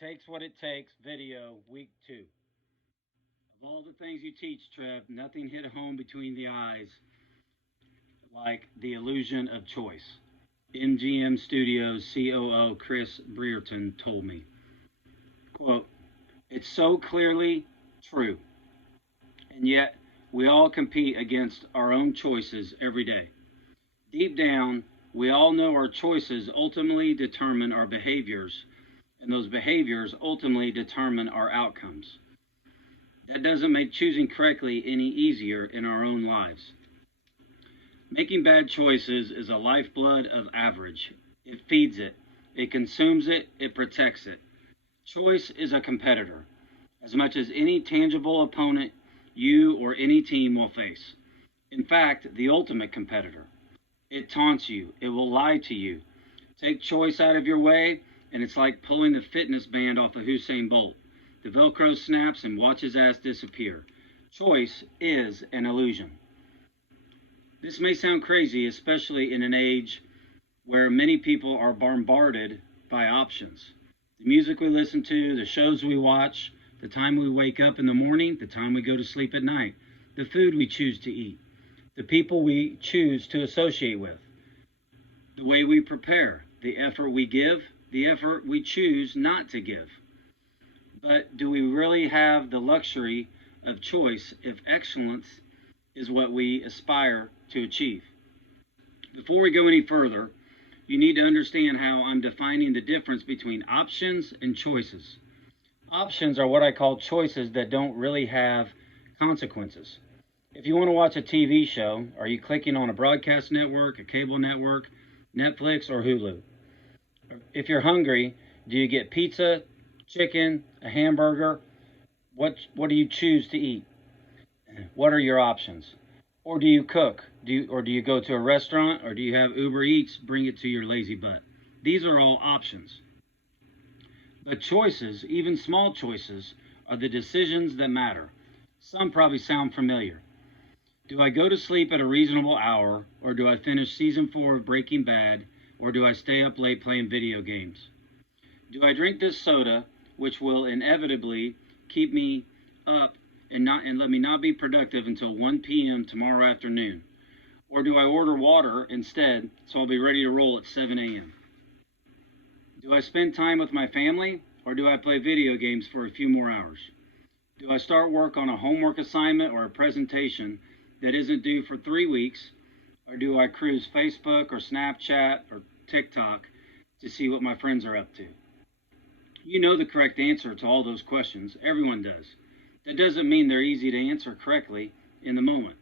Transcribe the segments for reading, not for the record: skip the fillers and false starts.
Takes What It Takes video, week 2. Of all the things you teach, Trev, nothing hit home between the eyes like the illusion of choice. MGM Studios COO Chris Brereton told me, quote, "It's so clearly true, and yet we all compete against our own choices every day. Deep down, we all know our choices ultimately determine our behaviors, and those behaviors ultimately determine our outcomes. That doesn't make choosing correctly any easier in our own lives. Making bad choices is a lifeblood of average. It feeds it, it consumes it, it protects it. Choice is a competitor, as much as any tangible opponent you or any team will face. In fact, the ultimate competitor. It taunts you, it will lie to you. Take choice out of your way, and it's like pulling the fitness band off of Usain Bolt. The Velcro snaps and watch his ass disappear. Choice is an illusion. This may sound crazy, especially in an age where many people are bombarded by options. The music we listen to, the shows we watch, the time we wake up in the morning, the time we go to sleep at night, the food we choose to eat, the people we choose to associate with, the way we prepare, the effort we give, the effort we choose not to give. But do we really have the luxury of choice if excellence is what we aspire to achieve? Before we go any further, you need to understand how I'm defining the difference between options and choices. Options are what I call choices that don't really have consequences. If you want to watch a TV show, are you clicking on a broadcast network, a cable network, Netflix, or Hulu? If you're hungry, do you get pizza, chicken, a hamburger? What do you choose to eat? What are your options? Or do you cook? Do you go to a restaurant, or do you have Uber Eats bring it to your lazy butt? These are all options. But choices, even small choices, are the decisions that matter. Some probably sound familiar. Do I go to sleep at a reasonable hour, or do I finish season 4 of Breaking Bad, or do I stay up late playing video games? Do I drink this soda, which will inevitably keep me up and let me not be productive until 1 p.m. tomorrow afternoon? Or do I order water instead so I'll be ready to roll at 7 a.m.? Do I spend time with my family, or do I play video games for a few more hours? Do I start work on a homework assignment or a presentation that isn't due for 3 weeks, or do I cruise Facebook or Snapchat or TikTok to see what my friends are up to? You know the correct answer to all those questions. Everyone does. That doesn't mean they're easy to answer correctly in the moment.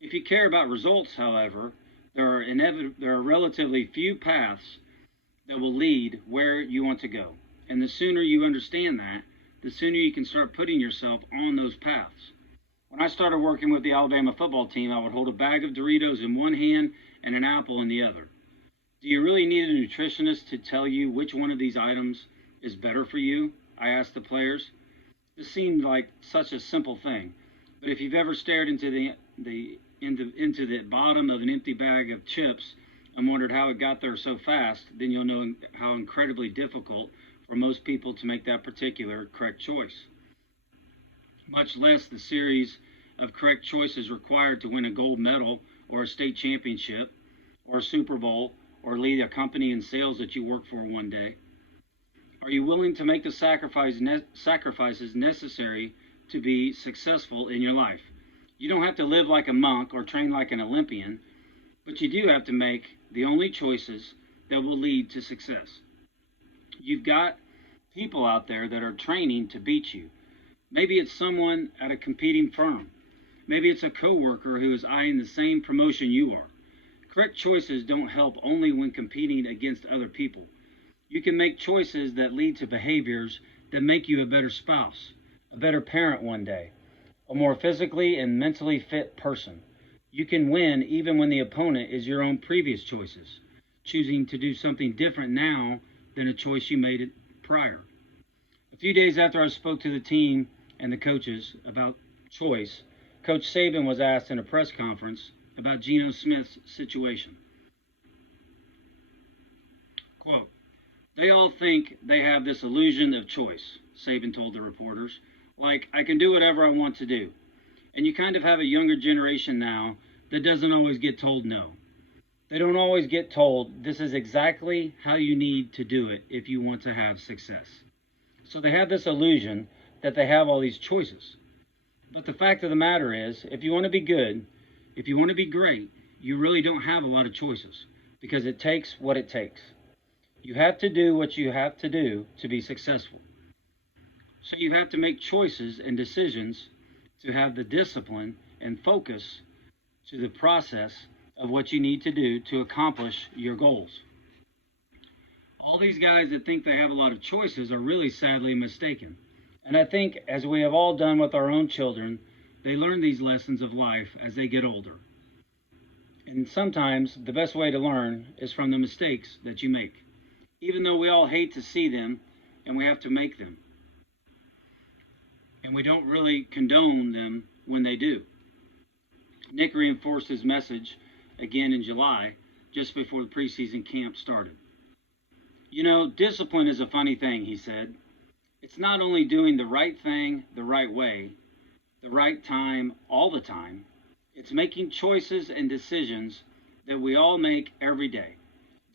If you care about results, however, there are relatively few paths that will lead where you want to go. And the sooner you understand that, the sooner you can start putting yourself on those paths. When I started working with the Alabama football team, I would hold a bag of Doritos in one hand and an apple in the other. Do you really need a nutritionist to tell you which one of these items is better for you? I asked the players. This seemed like such a simple thing, but if you've ever stared into the bottom of an empty bag of chips and wondered how it got there so fast, then you'll know how incredibly difficult for most people to make that particular correct choice. Much less the series of correct choices required to win a gold medal or a state championship or a Super Bowl or lead a company in sales that you work for one day. Are you willing to make the sacrifices necessary to be successful in your life? You don't have to live like a monk or train like an Olympian, but you do have to make the only choices that will lead to success. You've got people out there that are training to beat you. Maybe it's someone at a competing firm. Maybe it's a coworker who is eyeing the same promotion you are. Correct choices don't help only when competing against other people. You can make choices that lead to behaviors that make you a better spouse, a better parent one day, a more physically and mentally fit person. You can win even when the opponent is your own previous choices, choosing to do something different now than a choice you made prior. A few days after I spoke to the team and the coaches about choice, Coach Saban was asked in a press conference about Geno Smith's situation. Quote, They all think they have this illusion of choice, Saban told the reporters. Like, I can do whatever I want to do. And you kind of have a younger generation now that doesn't always get told no. They don't always get told this is exactly how you need to do it if you want to have success. So they have this illusion that they have all these choices. But the fact of the matter is, if you want to be good, if you want to be great, you really don't have a lot of choices because it takes what it takes. You have to do what you have to do to be successful. So you have to make choices and decisions to have the discipline and focus to the process of what you need to do to accomplish your goals. All these guys that think they have a lot of choices are really sadly mistaken. And I think, as we have all done with our own children, they learn these lessons of life as they get older. And sometimes the best way to learn is from the mistakes that you make, even though we all hate to see them and we have to make them. And we don't really condone them when they do. Nick reinforced his message again in July, just before the preseason camp started. You know, discipline is a funny thing, he said. It's not only doing the right thing the right way, the right time, all the time. It's making choices and decisions that we all make every day.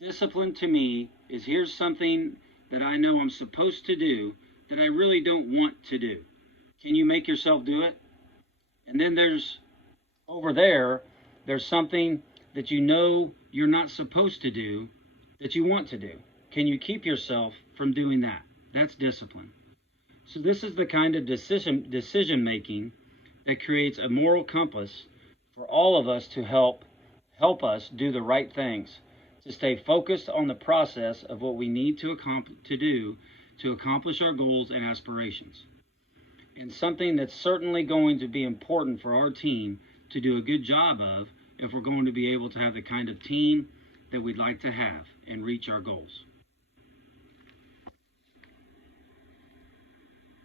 Discipline to me is here's something that I know I'm supposed to do that I really don't want to do. Can you make yourself do it? And then there's something that you know you're not supposed to do that you want to do. Can you keep yourself from doing that? That's discipline. So this is the kind of decision making that creates a moral compass for all of us to help us do the right things, to stay focused on the process of what we need to do to accomplish our goals and aspirations. And something that's certainly going to be important for our team to do a good job of if we're going to be able to have the kind of team that we'd like to have and reach our goals.